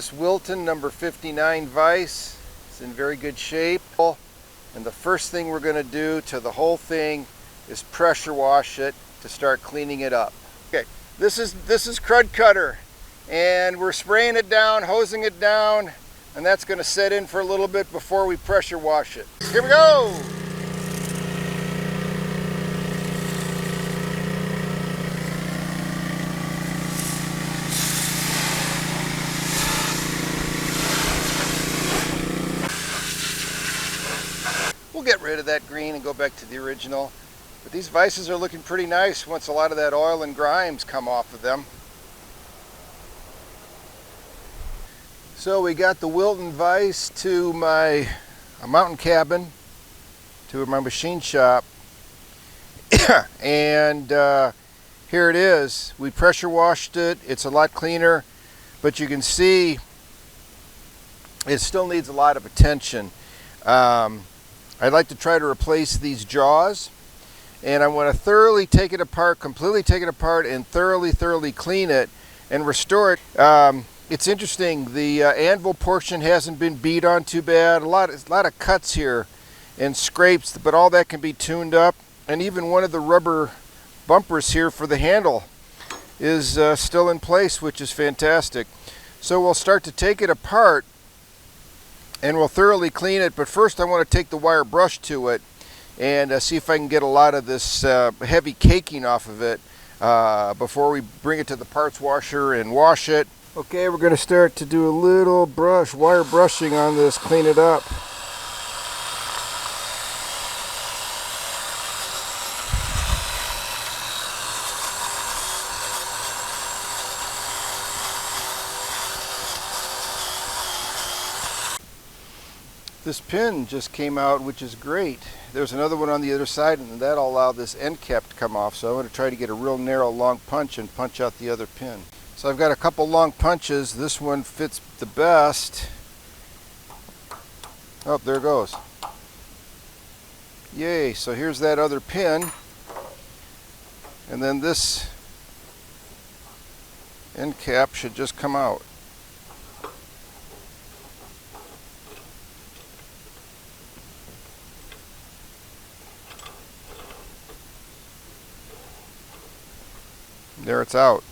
this Wilton number 59 Vice. It's in very good shape. And the first thing we're going to do to the whole thing is pressure wash it to start cleaning it up. Okay, this is crud cutter, and we're spraying it down, hosing it down, and that's going to set in for a little bit before we pressure wash it. Here we go! We'll get rid of that green and go back to the original. But these vices are looking pretty nice once a lot of that oil and grimes come off of them. So we got the Wilton Vice to my mountain cabin, to my machine shop. And here it is. We pressure washed it. It's a lot cleaner, but you can see it still needs a lot of attention. I'd like to try to replace these jaws, and I want to thoroughly take it apart, completely take it apart, and thoroughly clean it and restore it. It's interesting, the anvil portion hasn't been beat on too bad. A lot of cuts here and scrapes, but all that can be tuned up. And even one of the rubber bumpers here for the handle is still in place, which is fantastic. So we'll start to take it apart and we'll thoroughly clean it, but first I want to take the wire brush to it and see if I can get a lot of this heavy caking off of it before we bring it to the parts washer and wash it. Okay, we're going to start to do a little wire brushing on this, clean it up. This pin just came out, which is great. There's another one on the other side, and that'll allow this end cap to come off. So I'm going to try to get a real narrow long punch and punch out the other pin. So I've got a couple long punches. This one fits the best. Oh, there it goes. Yay, so here's that other pin. And then this end cap should just come out. There it's out.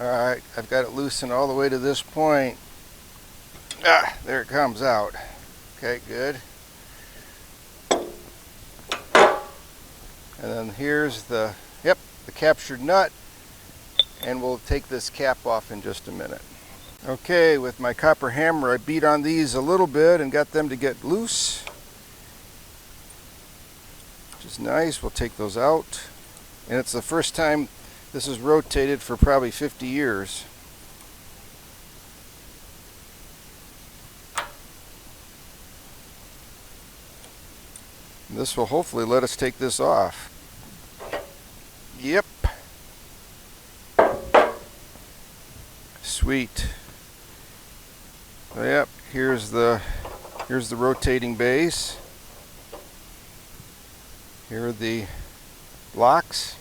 Alright, I've got it loosened all the way to this point. There it comes out. Okay, good. And then here's the captured nut, and we'll take this cap off in just a minute. Okay, with my copper hammer I beat on these a little bit and got them to get loose, which is nice. We'll take those out, and it's the first time this is rotated for probably 50 years. This will hopefully let us take this off. Yep. Sweet. Yep, here's the rotating base. Here are the blocks.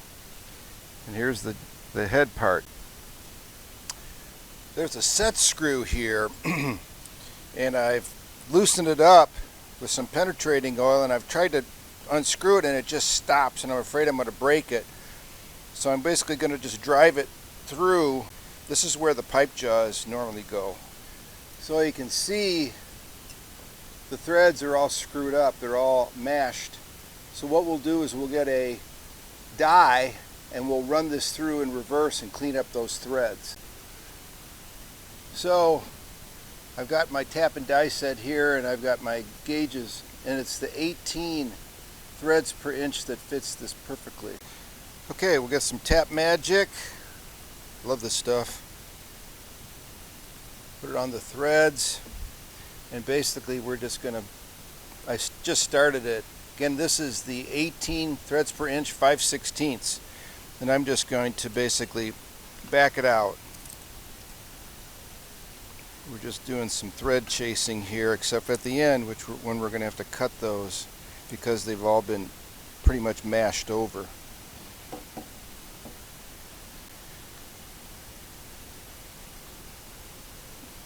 And here's the head part. There's a set screw here, and I've loosened it up with some penetrating oil, and I've tried to unscrew it and it just stops, and I'm afraid I'm going to break it. So I'm basically going to just drive it through. This is where the pipe jaws normally go. So you can see the threads are all screwed up, they're all mashed. So what we'll do is we'll get a die and we'll run this through in reverse and clean up those threads. So I've got my tap and die set here, and I've got my gauges, and it's the 18 threads per inch that fits this perfectly. Okay, we'll get some tap magic. Love this stuff. Put it on the threads, and basically we're just gonna, I just started it. Again, this is the 18 threads per inch, 5/16. And I'm just going to basically back it out. We're just doing some thread chasing here, except at the end, when we're going to have to cut those because they've all been pretty much mashed over.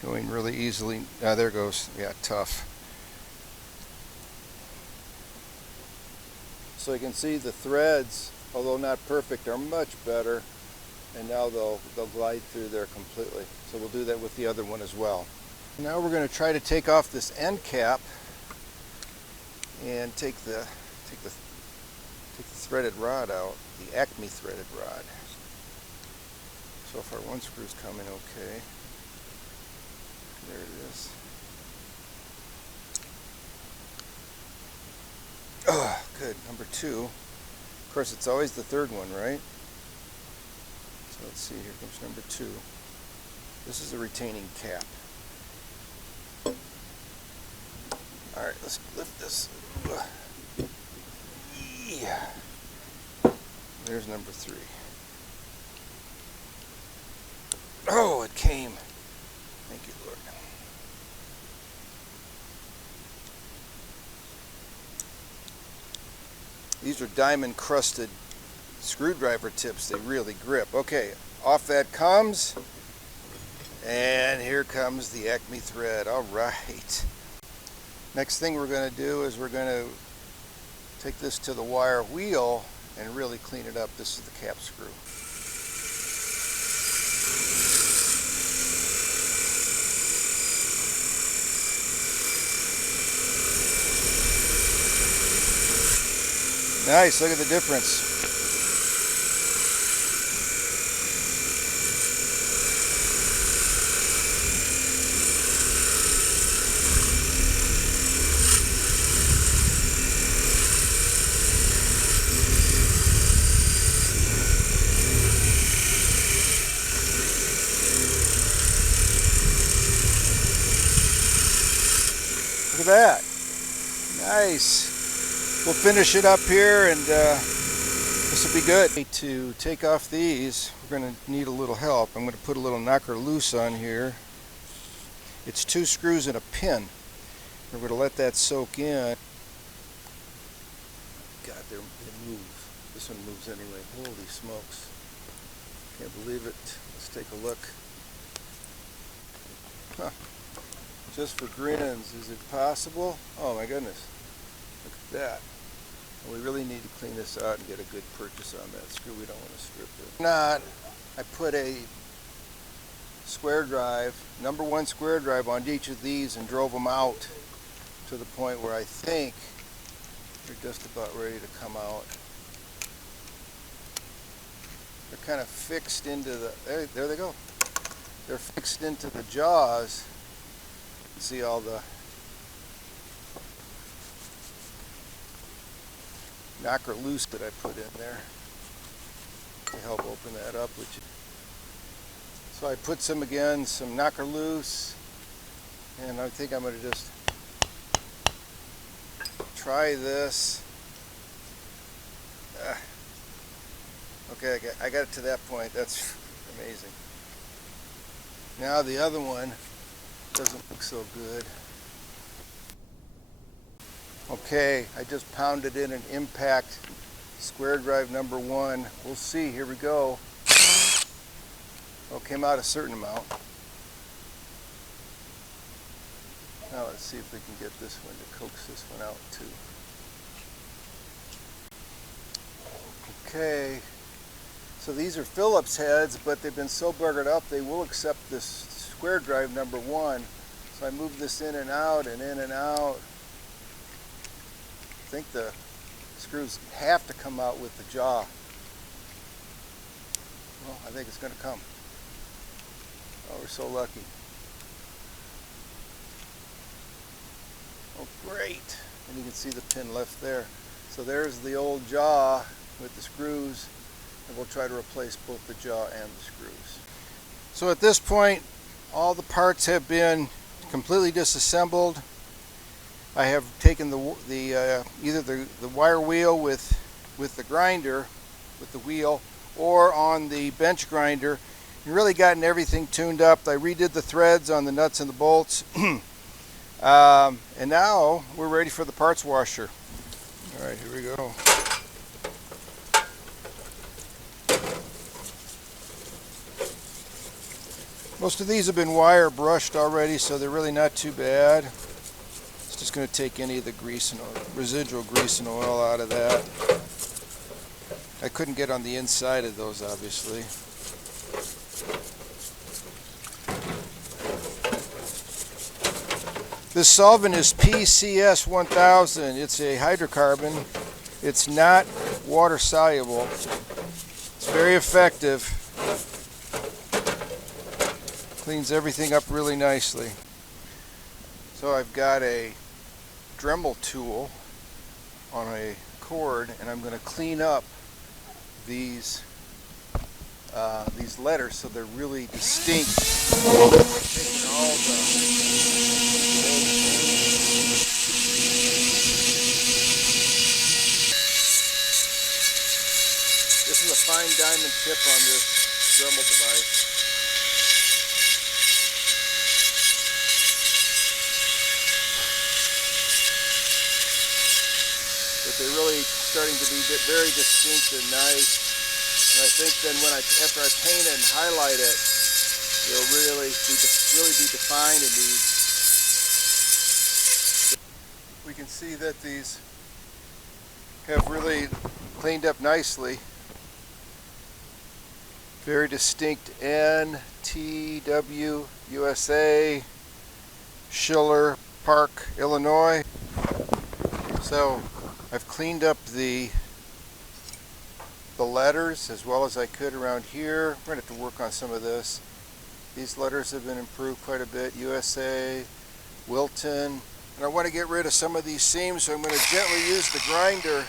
going really easily. There goes. Yeah, tough. So you can see the threads, although not perfect, are much better. And now they'll glide through there completely. So we'll do that with the other one as well. Now we're going to try to take off this end cap and take the threaded rod out, the Acme threaded rod. So far one screw's coming okay. There it is. Oh, good. Number 2. Of course, it's always the third one, right? So let's see, here comes number 2. This is a retaining cap. Alright, let's lift this. Yeah. There's number 3. Oh, it came. Thank you, Lord. These are diamond crusted screwdriver tips. They really grip. Okay, off that comes. And here comes the Acme thread. All right. Next thing we're going to do is we're going to take this to the wire wheel and really clean it up. This is the cap screw. Nice, look at the difference. Look at that. Nice. We'll finish it up here and this will be good. To take off these, we're going to need a little help. I'm going to put a little knocker loose on here. It's 2 screws and a pin. We're going to let that soak in. God, they move. This one moves anyway. Holy smokes. Can't believe it. Let's take a look. Huh. Just for grins, is it possible? Oh my goodness. Look at that. We really need to clean this out and get a good purchase on that screw. We don't want to strip it. Not, I put a square drive, number 1 square drive on each of these and drove them out to the point where I think they're just about ready to come out. They're kind of fixed into the, there they go. They're fixed into the jaws. You can see all the knocker loose that I put in there to help open that up. So I put some knocker loose, and I think I'm going to just try this. Okay, I got it to that point. That's amazing. Now the other one doesn't look so good. Okay, I just pounded in an impact square drive number 1. We'll see, here we go. Oh, came out a certain amount. Now let's see if we can get this one to coax this one out too. Okay, so these are Phillips heads, but they've been so buggered up they will accept this square drive number 1. So I move this in and out and in and out. I think the screws have to come out with the jaw. Well, I think it's going to come. Oh, we're so lucky. Oh, great. And you can see the pin left there. So there's the old jaw with the screws, and we'll try to replace both the jaw and the screws. So at this point, all the parts have been completely disassembled. I have taken either the wire wheel with the grinder, with the wheel, or on the bench grinder, and really gotten everything tuned up. I redid the threads on the nuts and the bolts, and now we're ready for the parts washer. All right, here we go. Most of these have been wire brushed already, so they're really not too bad. It's just going to take any of the grease and residual grease and oil out of that. I couldn't get on the inside of those, obviously. This solvent is PCS 1000. It's a hydrocarbon. It's not water soluble. It's very effective. Cleans everything up really nicely. So I've got a Dremel tool on a cord, and I'm going to clean up these letters so they're really distinct. Taking all This is a fine diamond tip on this Dremel device. But they're really starting to be very distinct and nice. And I think then after I paint it and highlight it, it'll really be defined in these. We can see that these have really cleaned up nicely. Very distinct N, T, W, USA, Schiller, Park, Illinois. So I've cleaned up the letters as well as I could around here. We're going to have to work on some of this. These letters have been improved quite a bit. USA, Wilton. And I want to get rid of some of these seams, so I'm going to gently use the grinder.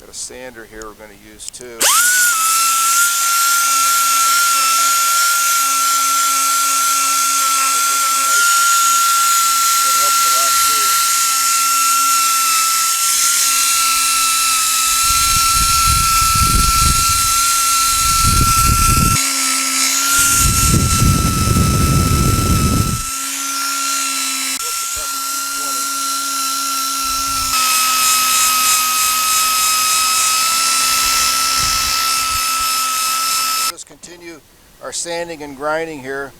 Got a sander here we're going to use too. Continue our sanding and grinding here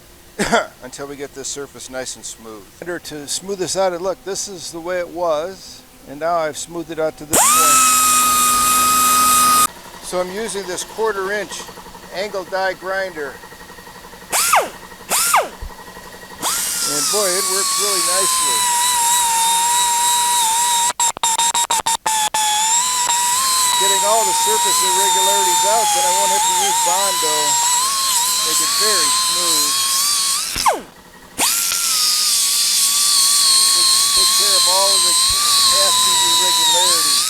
until we get this surface nice and smooth. To smooth this out, look, this is the way it was, and now I've smoothed it out to this point. So I'm using this 1/4 inch angle die grinder, and boy, it works really nicely. Getting all the surface irregularities out, then I won't have to use Bondo. Make it very smooth. Take care of all of the casting irregularities.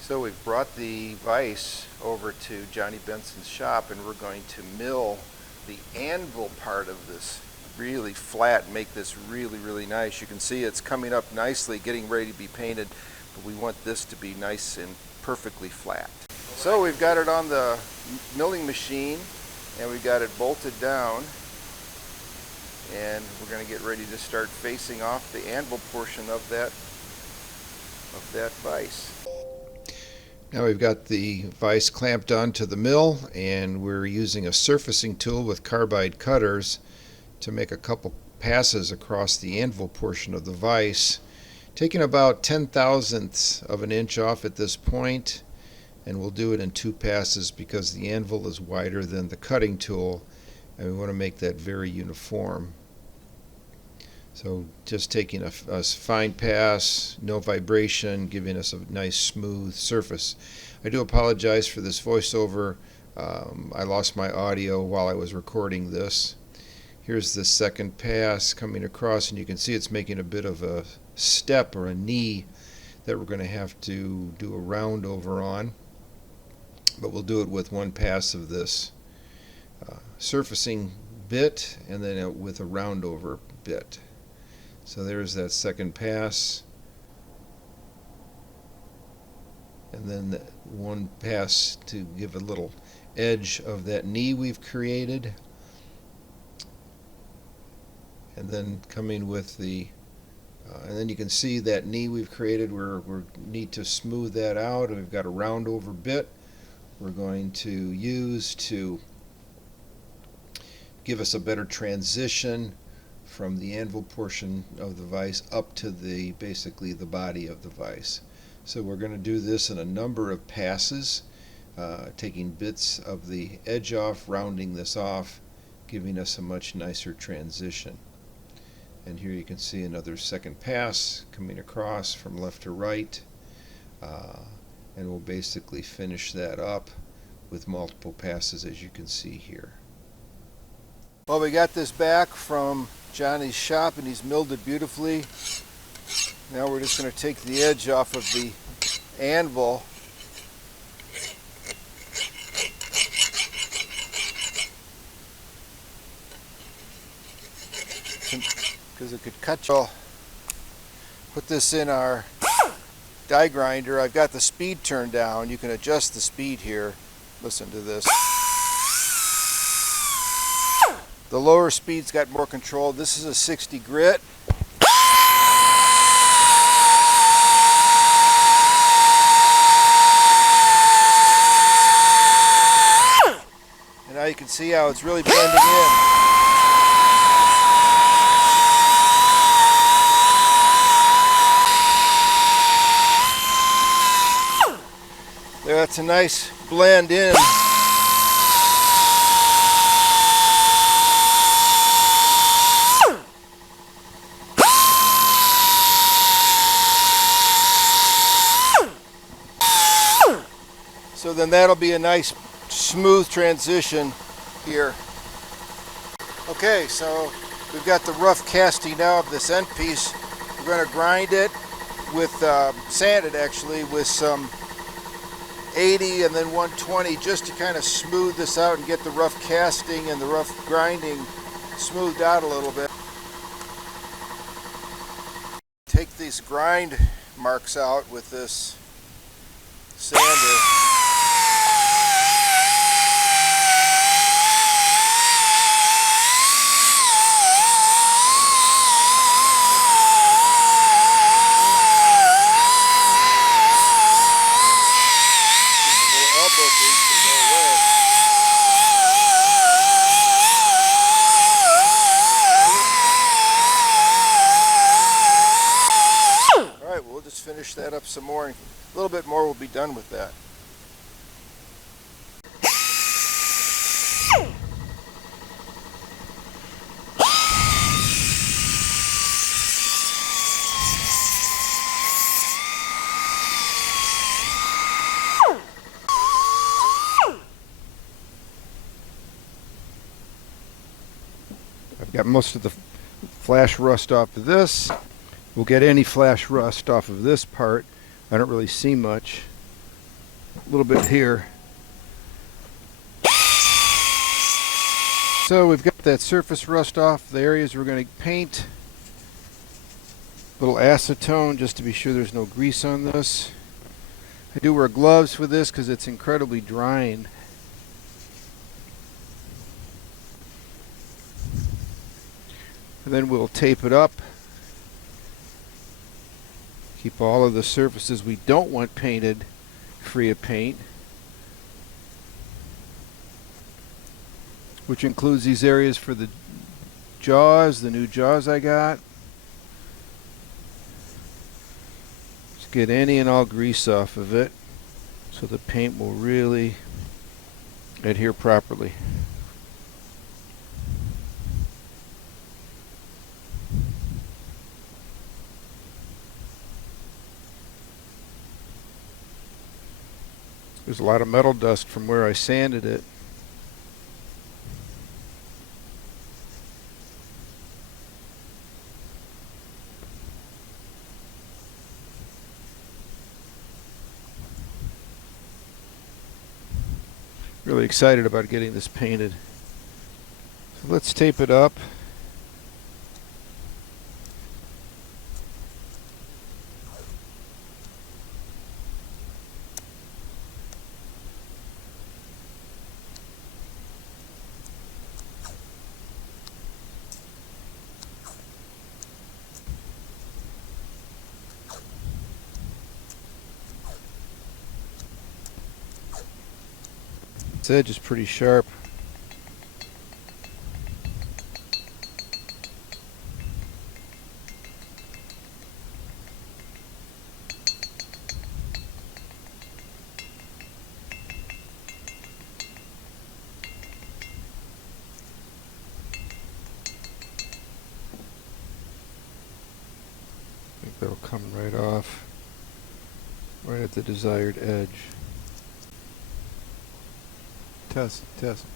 So we've brought the vise over to Johnny Benson's shop, and we're going to mill the anvil part of this really flat and make this really nice. You can see it's coming up nicely, getting ready to be painted, but we want this to be nice and perfectly flat. So we've got it on the milling machine, and we've got it bolted down, and we're going to get ready to start facing off the anvil portion of that vise. Now we've got the vise clamped onto the mill, and we're using a surfacing tool with carbide cutters to make a couple passes across the anvil portion of the vise, taking about 0.010 of an inch off at this point, and we'll do it in 2 passes because the anvil is wider than the cutting tool, and we want to make that very uniform. So just taking a fine pass, no vibration, giving us a nice smooth surface. I do apologize for this voiceover. I lost my audio while I was recording this. Here's the second pass coming across, and you can see it's making a bit of a step or a knee that we're going to have to do a round over on. but we'll do it with one pass of this surfacing bit and then with a round over bit. So there's that second pass, and then one pass to give a little edge of that knee we've created, and then coming with the and then you can see that knee we've created. We need to smooth that out, and we've got a round over bit we're going to use to give us a better transition from the anvil portion of the vise up to the basically the body of the vise. So we're going to do this in a number of passes, taking bits of the edge off, rounding this off, giving us a much nicer transition. And here you can see another second pass coming across from left to right, and we'll basically finish that up with multiple passes, as you can see here. Well, we got this back from Johnny's shop and he's milled it beautifully. Now we're just going to take the edge off of the anvil. Because it could cut you. Put this in our die grinder. I've got the speed turned down. You can adjust the speed here. Listen to this. The lower speed's got more control. This is a 60 grit. And now you can see how it's really blending in. There, that's a nice blend in. So then that'll be a nice smooth transition here. Okay, so we've got the rough casting now of this end piece. We're going to grind it with, sand it actually, with some 80 and then 120 just to kind of smooth this out and get the rough casting and the rough grinding smoothed out a little bit. Take these grind marks out with this sander. Finish that up some more, and a little bit more will be done with that. I've got most of the flash rust off of this. We'll get any flash rust off of this part. I don't really see much. A little bit here. So we've got that surface rust off the areas we're going to paint. A little acetone just to be sure there's no grease on this. I do wear gloves for this because it's incredibly drying. And then we'll tape it up. Keep all of the surfaces we don't want painted free of paint, which includes these areas for the jaws, the new jaws I got. Just get any and all grease off of it so the paint will really adhere properly. There's a lot of metal dust from where I sanded it. Really excited about getting this painted. So let's tape it up. This edge is pretty sharp. I think that'll come right off, right at the desired edge. Test, test.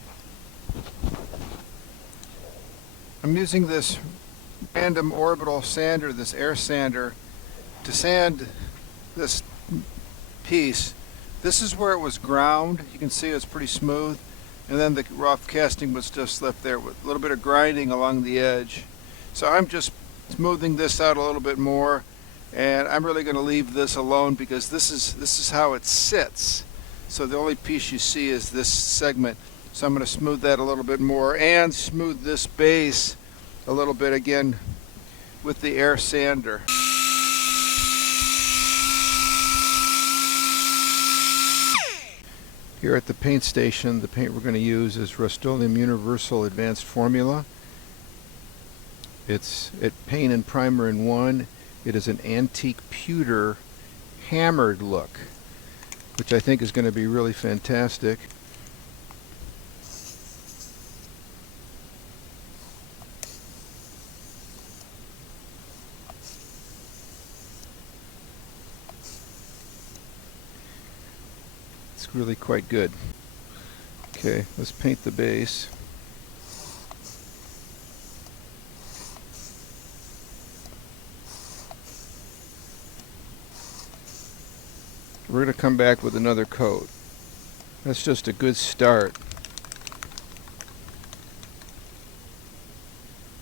I'm using this random orbital sander, this air sander, to sand this piece. This is where it was ground. You can see it's pretty smooth. And then the rough casting was just left there with a little bit of grinding along the edge. So I'm just smoothing this out a little bit more. And I'm really going to leave this alone because this is how it sits. So the only piece you see is this segment. So I'm going to smooth that a little bit more and smooth this base a little bit again with the air sander. Here at the paint station, the paint we're going to use is Rust-Oleum Universal Advanced Formula. It's paint and primer in one. It is an antique pewter hammered look, which I think is going to be really fantastic. It's really quite good. Okay, let's paint the base. We're going to come back with another coat. That's just a good start.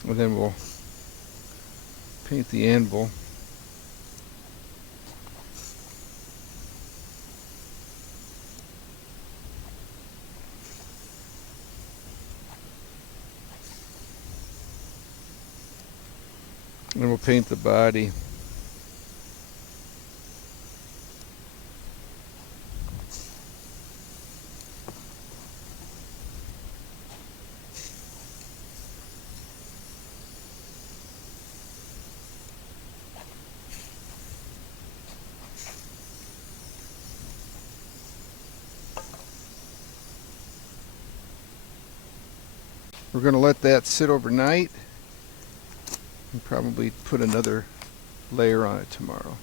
And then we'll paint the anvil. And then we'll paint the body. We're going to let that sit overnight and probably put another layer on it tomorrow.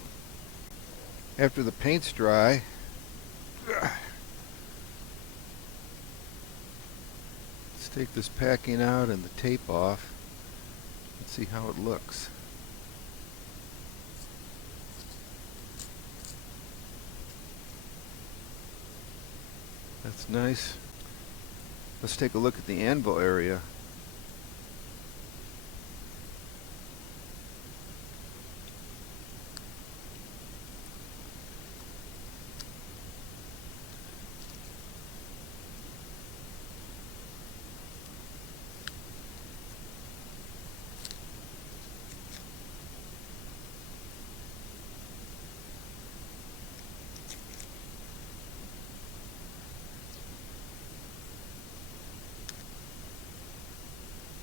After the paint's dry, let's take this packing out and the tape off and see how it looks. That's nice. Let's take a look at the anvil area.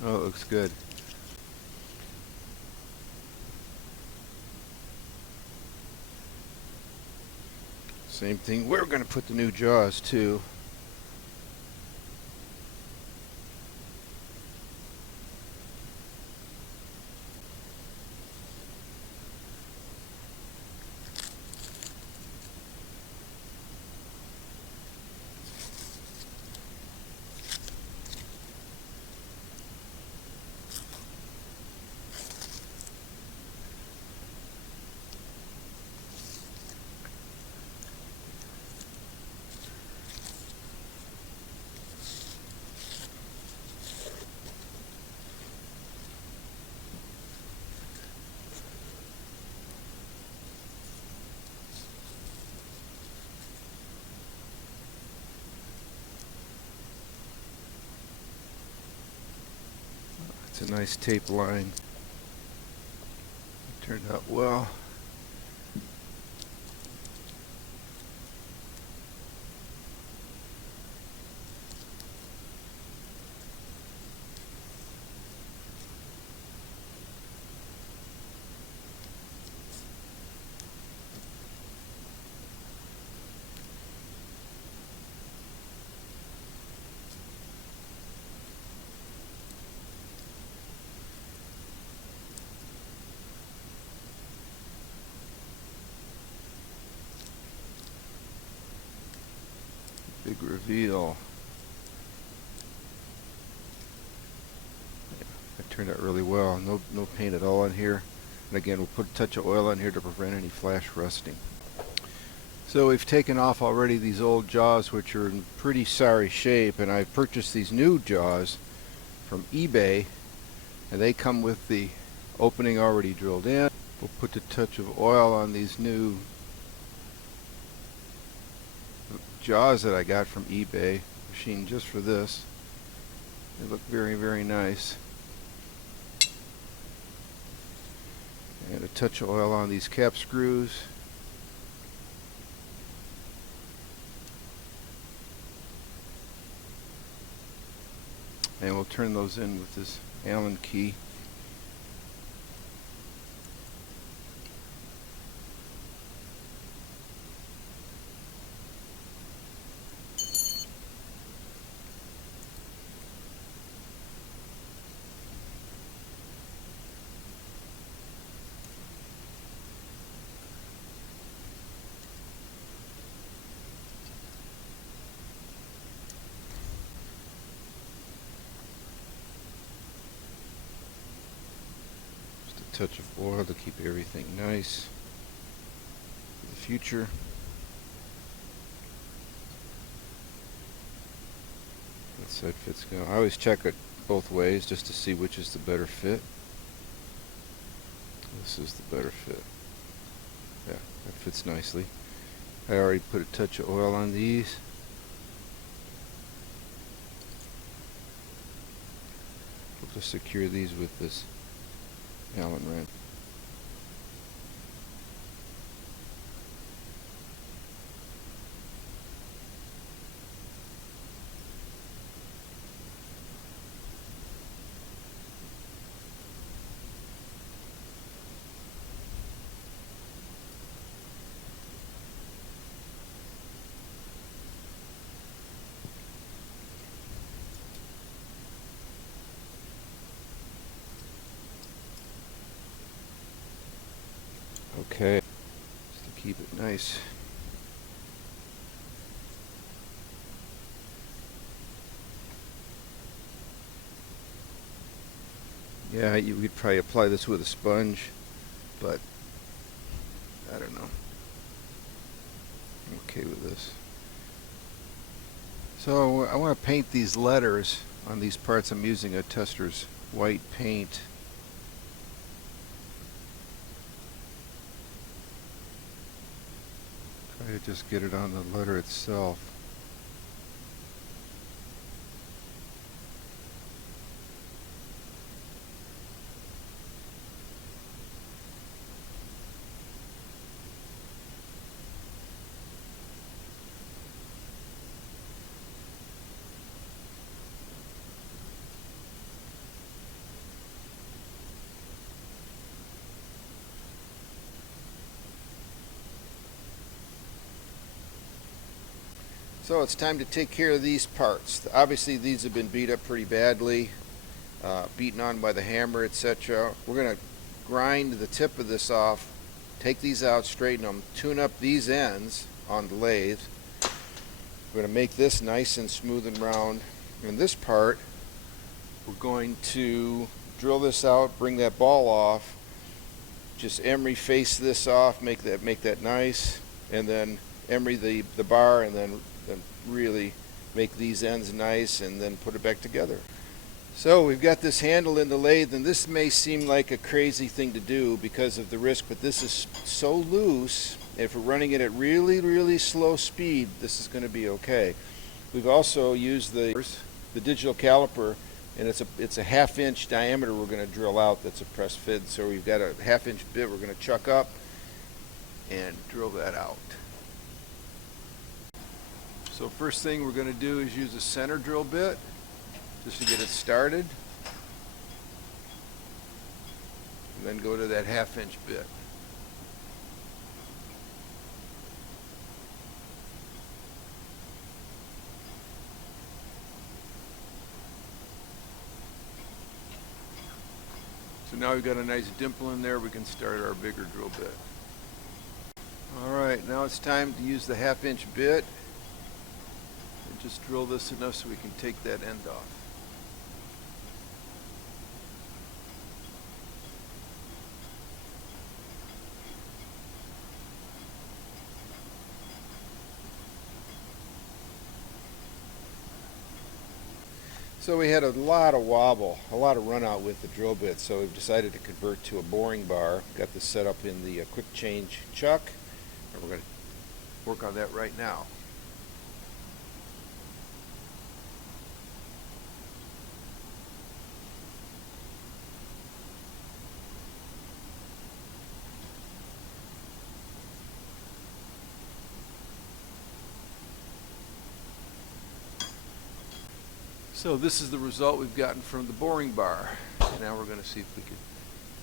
Oh, it looks good. Same thing. We're going to put the new jaws too. a nice tape line. Turned out well. Big reveal. Yeah, it turned out really well. No paint at all on here. And again, we'll put a touch of oil on here to prevent any flash rusting. So we've taken off already these old jaws, which are in pretty sorry shape, and I've purchased these new jaws from eBay, and they come with the opening already drilled in. We'll put a touch of oil on these new jaws that I got from eBay, machined just for this. They look very, very nice. And a touch of oil on these cap screws. And we'll turn those in with this Allen key. Touch of oil to keep everything nice for the future. That side fits good. I always check it both ways just to see which is the better fit. This is the better fit. Yeah, that fits nicely. I already put a touch of oil on these. We'll just secure these with this Allen wrench. Okay, just to keep it nice. Yeah, we'd probably apply this with a sponge, but I don't know. I'm okay with this. So I want to paint these letters on these parts. I'm using a Tester's white paint. Try to just get it on the letter itself. So it's time to take care of these parts. Obviously these have been beat up pretty badly, beaten on by the hammer, etc. We're going to grind the tip of this off, take these out, straighten them, tune up these ends on the lathe. We're going to make this nice and smooth and round. And this part, we're going to drill this out, bring that ball off, just emery face this off, make that nice, and then emery the bar, and then really make these ends nice, and then put it back together. So we've got this handle in the lathe, and this may seem like a crazy thing to do because of the risk, but this is so loose. If we're running it at really, really slow speed, this is going to be okay. We've also used the digital caliper and it's a 1/2 inch diameter we're going to drill out. That's a press fit. So we've got a 1/2 inch bit we're going to chuck up and drill that out. So first thing we're going to do is use a center drill bit just to get it started, and then go to that 1/2 inch bit. So now we've got a nice dimple in there, we can start our bigger drill bit. Alright, now it's time to use the 1/2 inch bit and just drill this enough so we can take that end off. So we had a lot of wobble, a lot of run out with the drill bit, so we've decided to convert to a boring bar. Got this set up in the quick change chuck, and we're going to work on that right now. So this is the result we've gotten from the boring bar. Now we're going to see if we can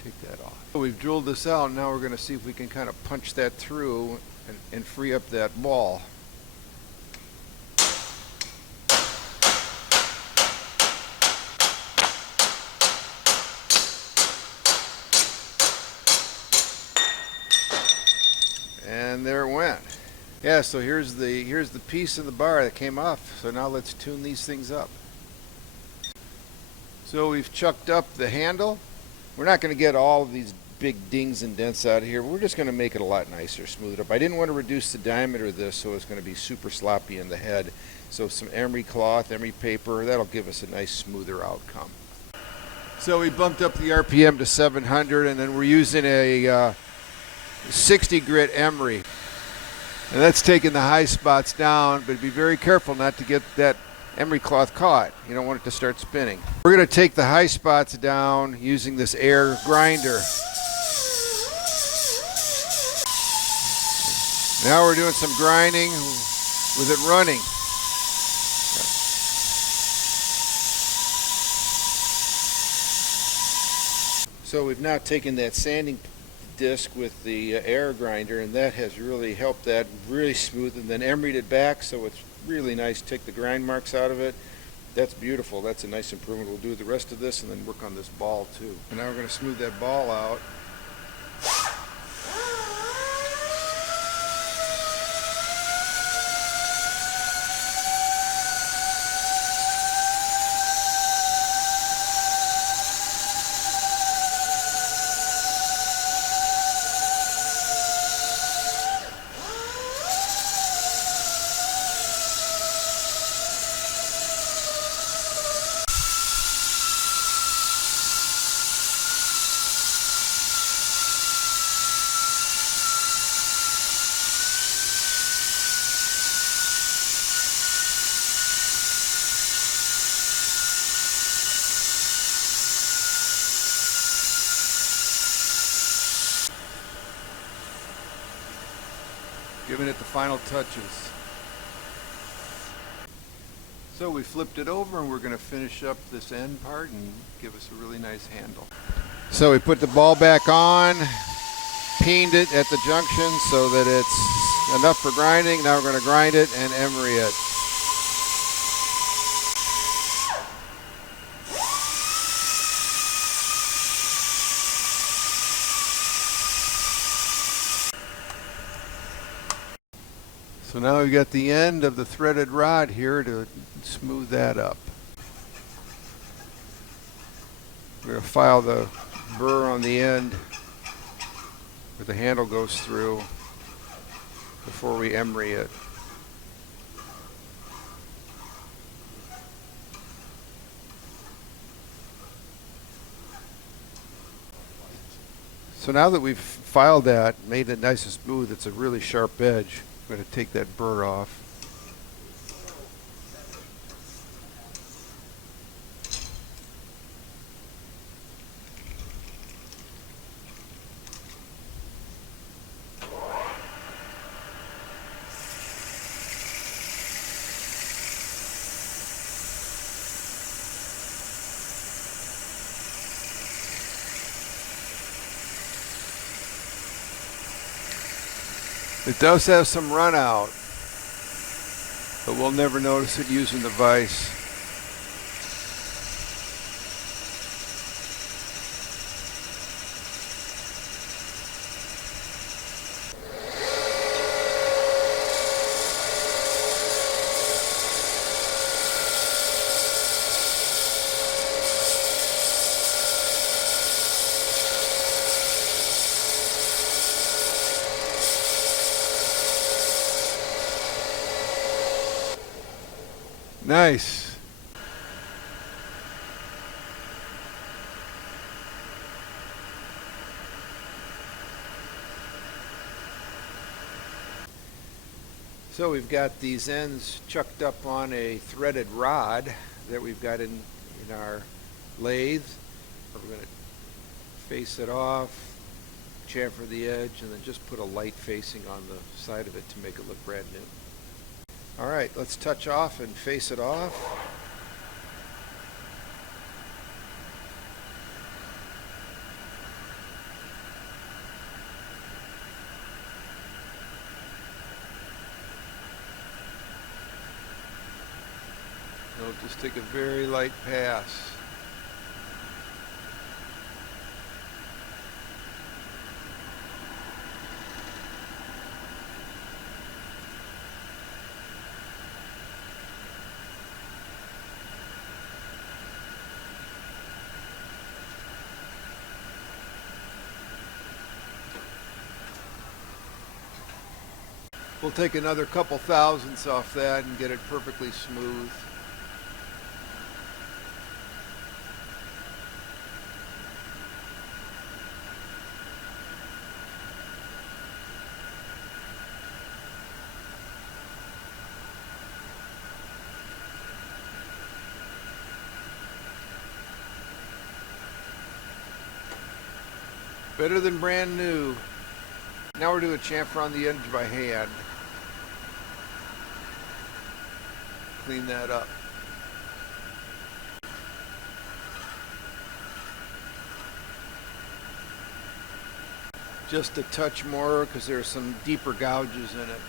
take that off. So we've drilled this out, now we're going to see if we can kind of punch that through and free up that ball. And there it went. Yeah, so here's the piece of the bar that came off. So now let's tune these things up. So we've chucked up the handle. We're not going to get all of these big dings and dents out of here. We're just going to make it a lot nicer, smooth it up. I didn't want to reduce the diameter of this so it's going to be super sloppy in the head. So some emery cloth, emery paper, that'll give us a nice smoother outcome. So we bumped up the RPM to 700, and then we're using a 60 grit emery. And that's taking the high spots down, but be very careful not to get that emery cloth caught. You don't want it to start spinning. We're going to take the high spots down using this air grinder. Now we're doing some grinding with it running. So we've now taken that sanding disc with the air grinder, and that has really helped that really smooth, and then emeryed it back so it's really nice. Take the grind marks out of it. That's beautiful. That's a nice improvement. We'll do the rest of this and then work on this ball too. And now we're going to smooth that ball out. Giving it the final touches. So we flipped it over and we're going to finish up this end part and give us a really nice handle. So we put the ball back on, peened it at the junction so that it's enough for grinding. Now we're going to grind it and emery it. So now we've got the end of the threaded rod here to smooth that up. We're going to file the burr on the end where the handle goes through before we emery it. So now that we've filed that, made it nice and smooth, it's a really sharp edge. I'm going to take that burr off. It does have some run out, but we'll never notice it using the vise. Nice. So we've got these ends chucked up on a threaded rod that we've got in our lathe. We're going to face it off, chamfer the edge, and then just put a light facing on the side of it to make it look brand new. All right, let's touch off and face it off. So just take a very light pass. We'll take another couple thousandths off that and get it perfectly smooth. Better than brand new. Now we're doing chamfer on the edge by hand. Clean that up. Just a touch more because there's some deeper gouges in it.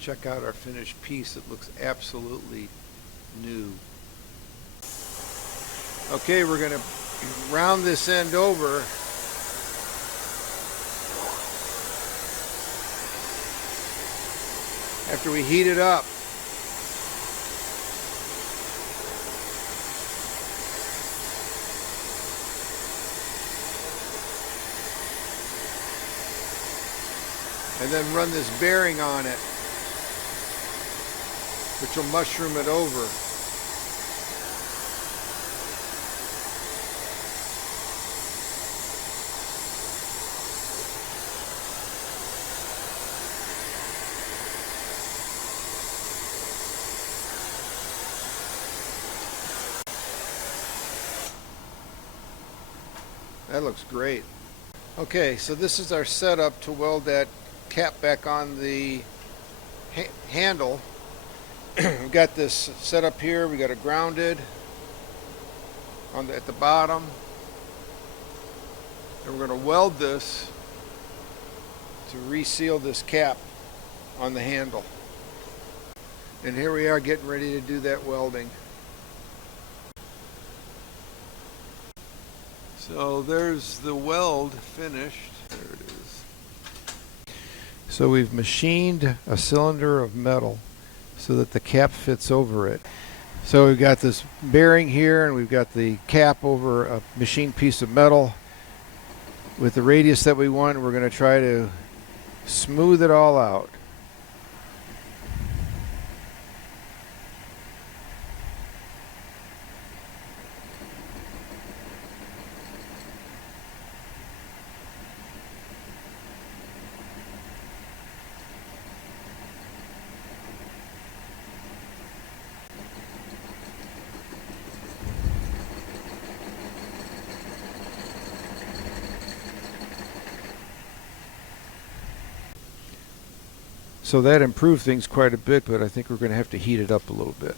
Check out our finished piece. It looks absolutely new. Okay, we're going to round this end over. After we heat it up. And then run this bearing on it, which will mushroom it over. That looks great. Okay, so this is our setup to weld that cap back on the handle. We've got this set up here. We got it grounded at the bottom, and we're going to weld this to reseal this cap on the handle. And here we are getting ready to do that welding. So there's the weld finished. There it is. So we've machined a cylinder of metal so that the cap fits over it. So we've got this bearing here, and we've got the cap over a machined piece of metal with the radius that we want. We're going to try to smooth it all out. So that improved things quite a bit, but I think we're going to have to heat it up a little bit.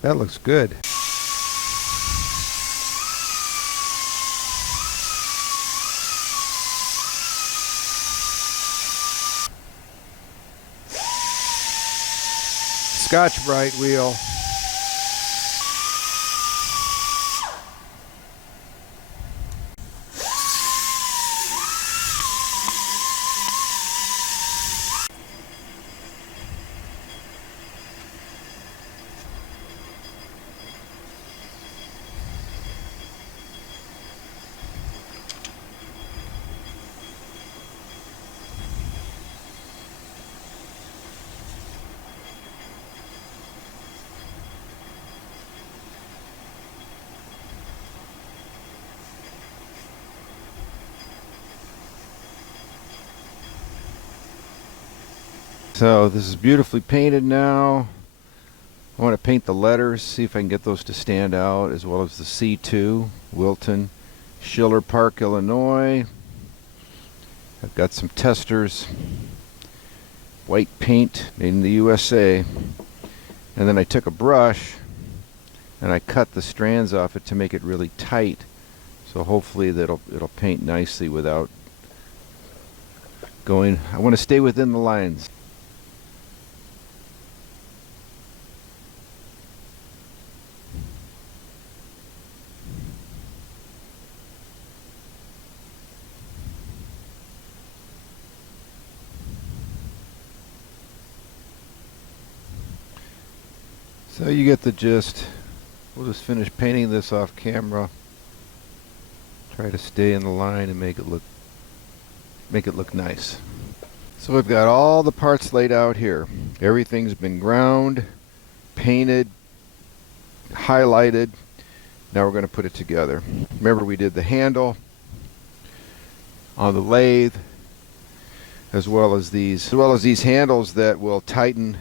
That looks good. Scotch-Brite wheel. So this is beautifully painted now. I want to paint the letters, see if I can get those to stand out, as well as the C2, Wilton, Schiller Park, Illinois. I've got some testers, white paint made in the USA. And then I took a brush and I cut the strands off it to make it really tight. So hopefully it'll paint nicely without going. I want to stay within the lines. So you get the gist. We'll just finish painting this off camera. Try to stay in the line and make it look nice. So we've got all the parts laid out here. Everything's been ground, painted, highlighted. Now we're going to put it together. Remember, we did the handle on the lathe, as well as these handles that will tighten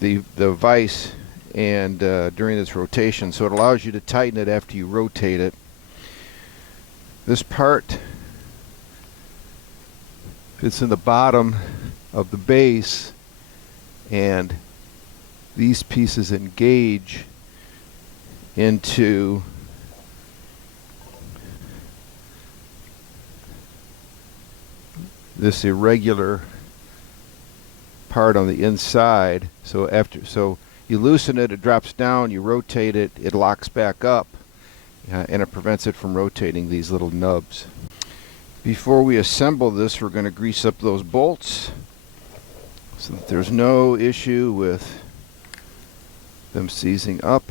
the vise and during this rotation, so it allows you to tighten it after you rotate it. This part fits in the bottom of the base, and these pieces engage into this irregular part on the inside. So you loosen it, it drops down, you rotate it, it locks back up, and it prevents it from rotating these little nubs. Before we assemble this, we're going to grease up those bolts so that there's no issue with them seizing up.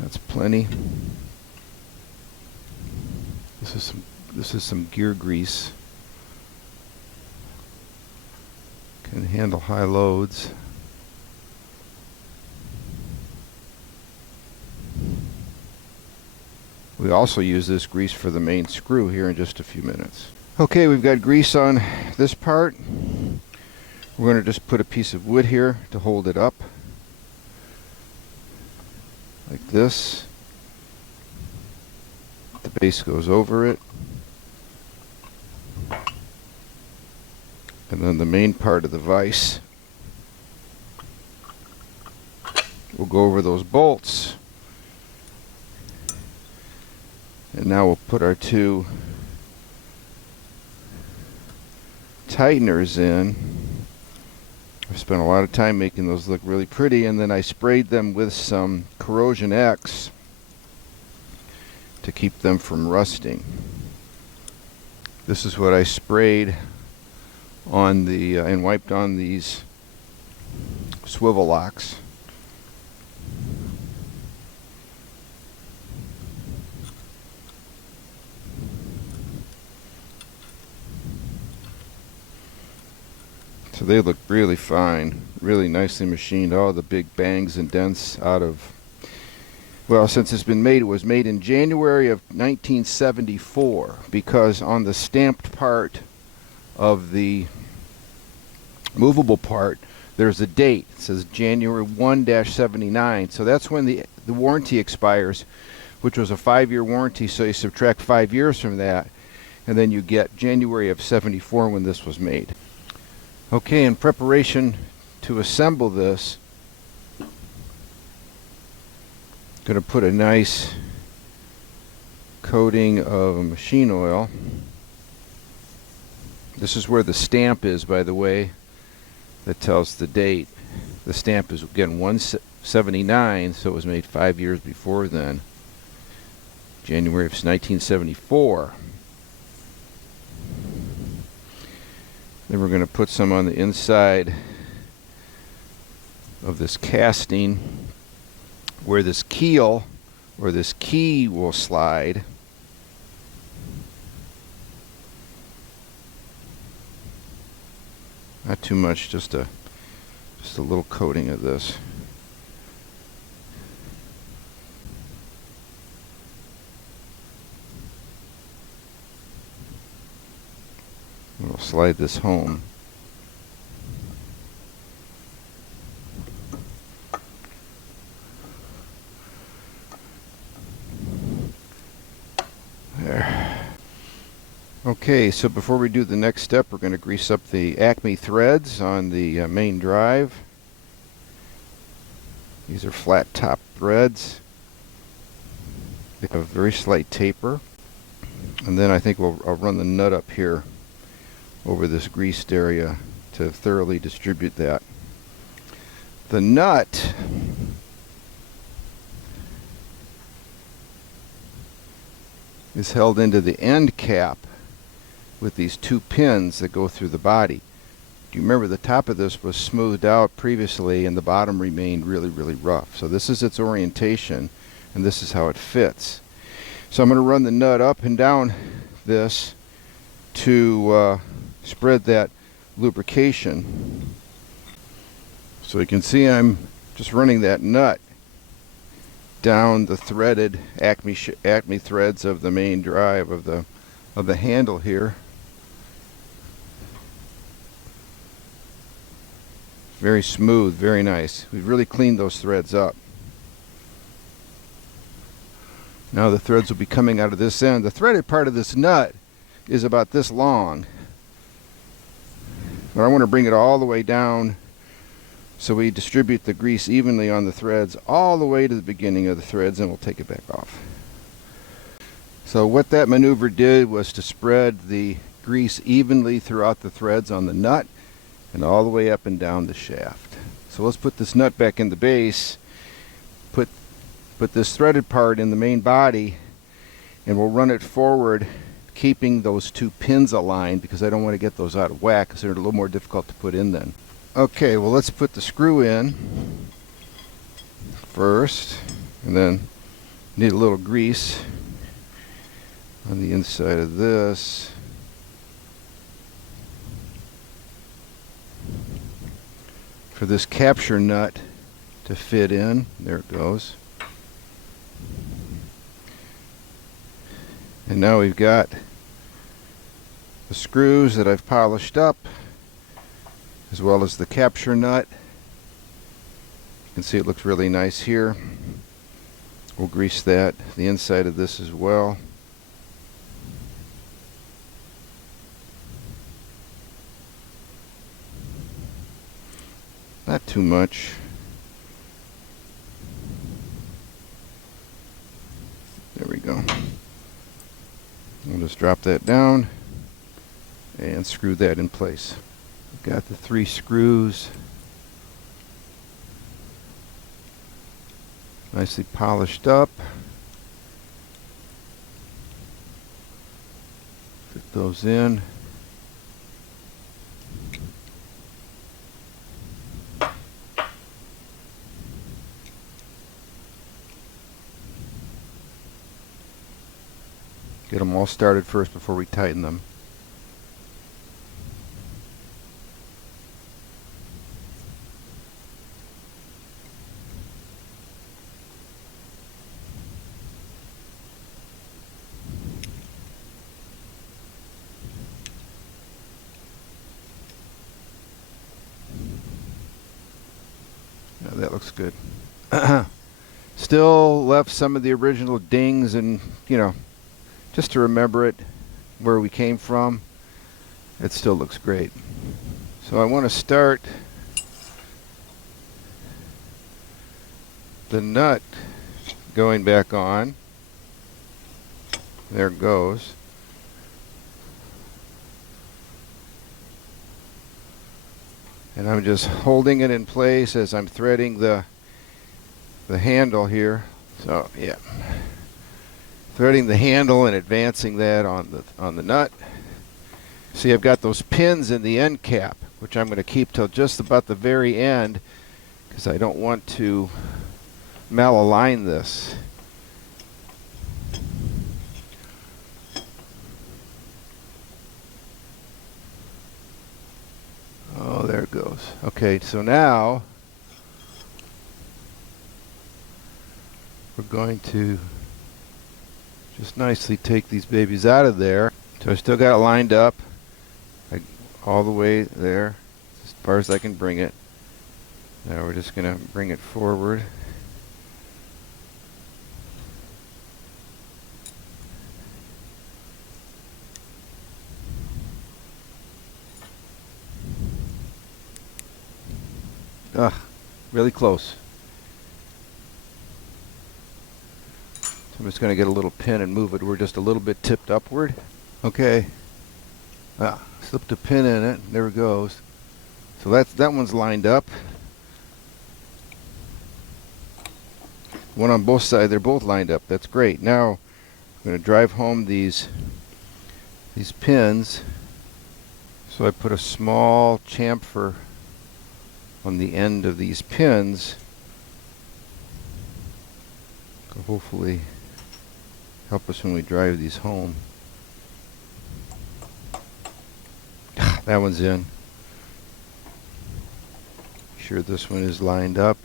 That's plenty. This is some gear grease. Can handle high loads. We also use this grease for the main screw here in just a few minutes. Okay, we've got grease on this part. We're going to just put a piece of wood here to hold it up, like this. The base goes over it. And then the main part of the vise will go over those bolts. And now we'll put our two tighteners in I spent a lot of time making those look really pretty, and then I sprayed them with some Corrosion X to keep them from rusting. This is what I sprayed on the and wiped on these swivel locks. So they look really fine, really nicely machined. All the big bangs and dents out of, well, since it's been made, it was made in January of 1974, because on the stamped part of the movable part, there's a date. It says January 1-79. So that's when the warranty expires, which was a 5-year warranty. So you subtract 5 years from that, and then you get January of 74 when this was made. Okay, in preparation to assemble this, I'm going to put a nice coating of machine oil. This is where the stamp is, by the way, that tells the date. The stamp is, again, 179, so it was made 5 years before then. January of 1974. Then we're going to put some on the inside of this casting where this keel or this key will slide. Not too much, just a little coating of this. We'll slide this home. There. Okay, so before we do the next step, we're going to grease up the Acme threads on the main drive. These are flat top threads. They have a very slight taper. And then I think I'll run the nut up here over this greased area to thoroughly distribute that. The nut is held into the end cap with these 2 pins that go through the body. Do you remember the top of this was smoothed out previously and the bottom remained really, really rough? So this is its orientation, and this is how it fits. So I'm going to run the nut up and down this to spread that lubrication. So you can see I'm just running that nut down the threaded Acme threads of the main drive of the handle here. Very smooth, very nice. We've really cleaned those threads up. Now the threads will be coming out of this end. The threaded part of this nut is about this long. But I want to bring it all the way down so we distribute the grease evenly on the threads all the way to the beginning of the threads, and we'll take it back off. So what that maneuver did was to spread the grease evenly throughout the threads on the nut and all the way up and down the shaft. So let's put this nut back in the base, put this threaded part in the main body, and we'll run it forward, keeping those 2 pins aligned because I don't want to get those out of whack because they're a little more difficult to put in then. Okay, well, let's put the screw in first, and then need a little grease on the inside of this. For this capture nut to fit in. There it goes. And now we've got the screws that I've polished up, as well as the capture nut. You can see it looks really nice here. We'll grease the inside of this as well. Not too much. There we go. We'll just drop that down. and screw that in place. We've got the 3 screws nicely polished up. Fit those in. Get them all started first before we tighten them. Yeah, that looks good. Still left some of the original dings and, just to remember it, where we came from. It still looks great. So I want to start the nut going back on. There it goes. And I'm just holding it in place as I'm threading the handle here. So yeah, threading the handle and advancing that on the nut. See, I've got those pins in the end cap, which I'm going to keep till just about the very end because I don't want to malalign this. Oh, there it goes. Okay, so now we're going to just nicely take these babies out of there. So I still got it lined up all the way there, as far as I can bring it. Now we're just going to bring it forward. Really close. So I'm just going to get a little pin and move it. We're just a little bit tipped upward. Okay. Slipped a pin in it. There it goes. So that one's lined up. One on both sides. They're both lined up. That's great. Now I'm going to drive home these pins. So I put a small chamfer on the end of these pins to hopefully help us when we drive these home. That one's in. Sure this one is lined up.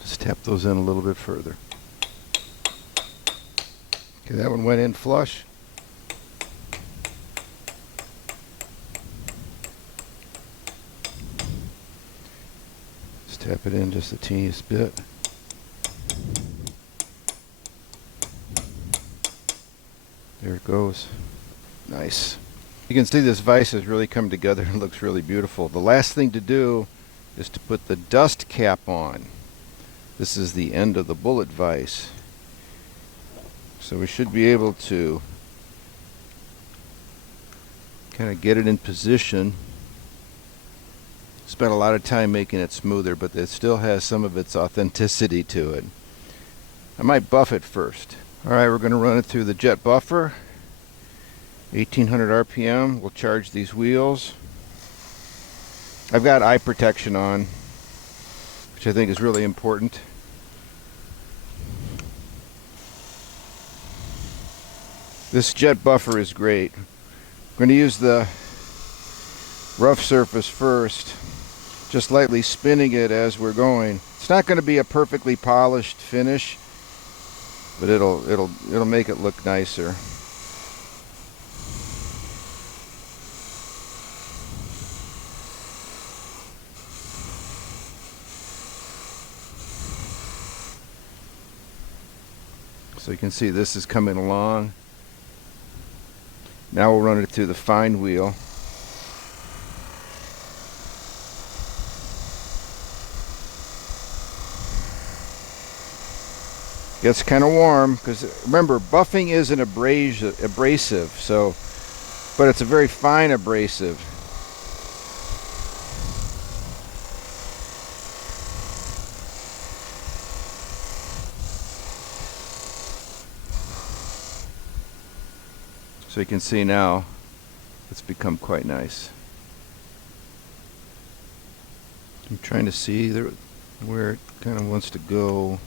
Just tap those in a little bit further. Okay, that one went in flush. Just tap it in just the teeniest bit. There it goes. Nice. You can see this vise has really come together and looks really beautiful. The last thing to do is to put the dust cap on. This is the end of the bullet vise. So we should be able to kind of get it in position. Spent a lot of time making it smoother, but it still has some of its authenticity to it. I might buff it first. Alright, we're going to run it through the jet buffer. 1800 RPM. We'll charge these wheels. I've got eye protection on, which I think is really important. This jet buffer is great. I'm going to use the rough surface first, just lightly spinning it as we're going. It's not going to be a perfectly polished finish, but it'll make it look nicer. So you can see this is coming along. Now we'll run it through the fine wheel. Gets kind of warm because remember, buffing is an abrasive, so, but it's a very fine abrasive. So you can see now it's become quite nice. I'm trying to see there where it kind of wants to go.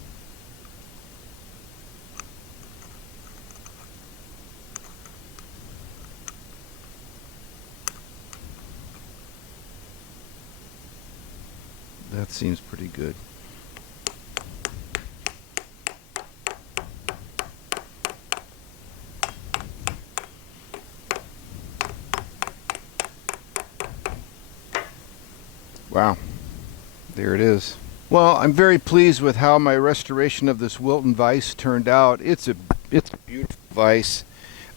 That seems pretty good. Wow, there it is. Well, I'm very pleased with how my restoration of this Wilton Vice turned out. It's a beautiful vise.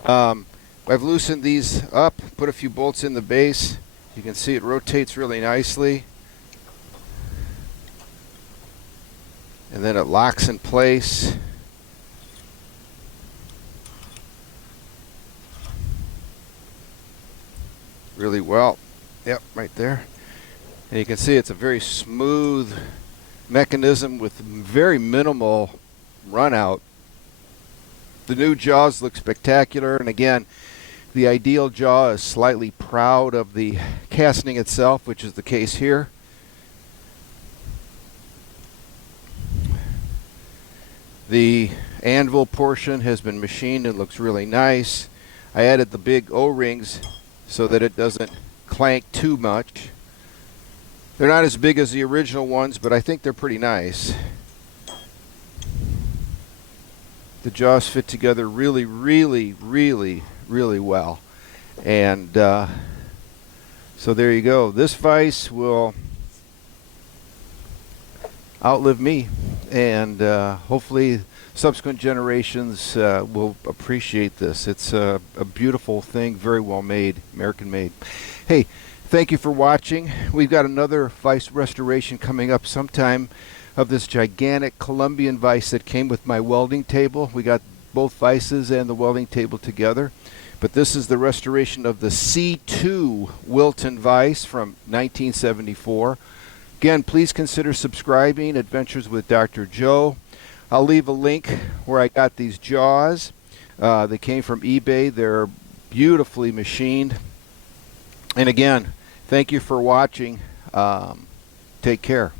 I've loosened these up, put a few bolts in the base. You can see it rotates really nicely. And then it locks in place. Really well. Yep, right there. And you can see it's a very smooth mechanism with very minimal run out. The new jaws look spectacular, and again, the ideal jaw is slightly proud of the casting itself, which is the case here. The anvil portion has been machined and looks really nice. I added the big O-rings so that it doesn't clank too much. They're not as big as the original ones, but I think they're pretty nice. The jaws fit together really, really, really, really well. And so there you go. This vise will outlive me, and hopefully subsequent generations will appreciate this. It's a beautiful thing, very well made, American made. Hey, thank you for watching. We've got another vise restoration coming up sometime of this gigantic Colombian vise that came with my welding table. We got both vices and the welding table together. But this is the restoration of the C-2 Wilton Vice from 1974. Again, please consider subscribing, Adventures with Dr. Joe. I'll leave a link where I got these jaws. They came from eBay. They're beautifully machined. And again, thank you for watching. Take care.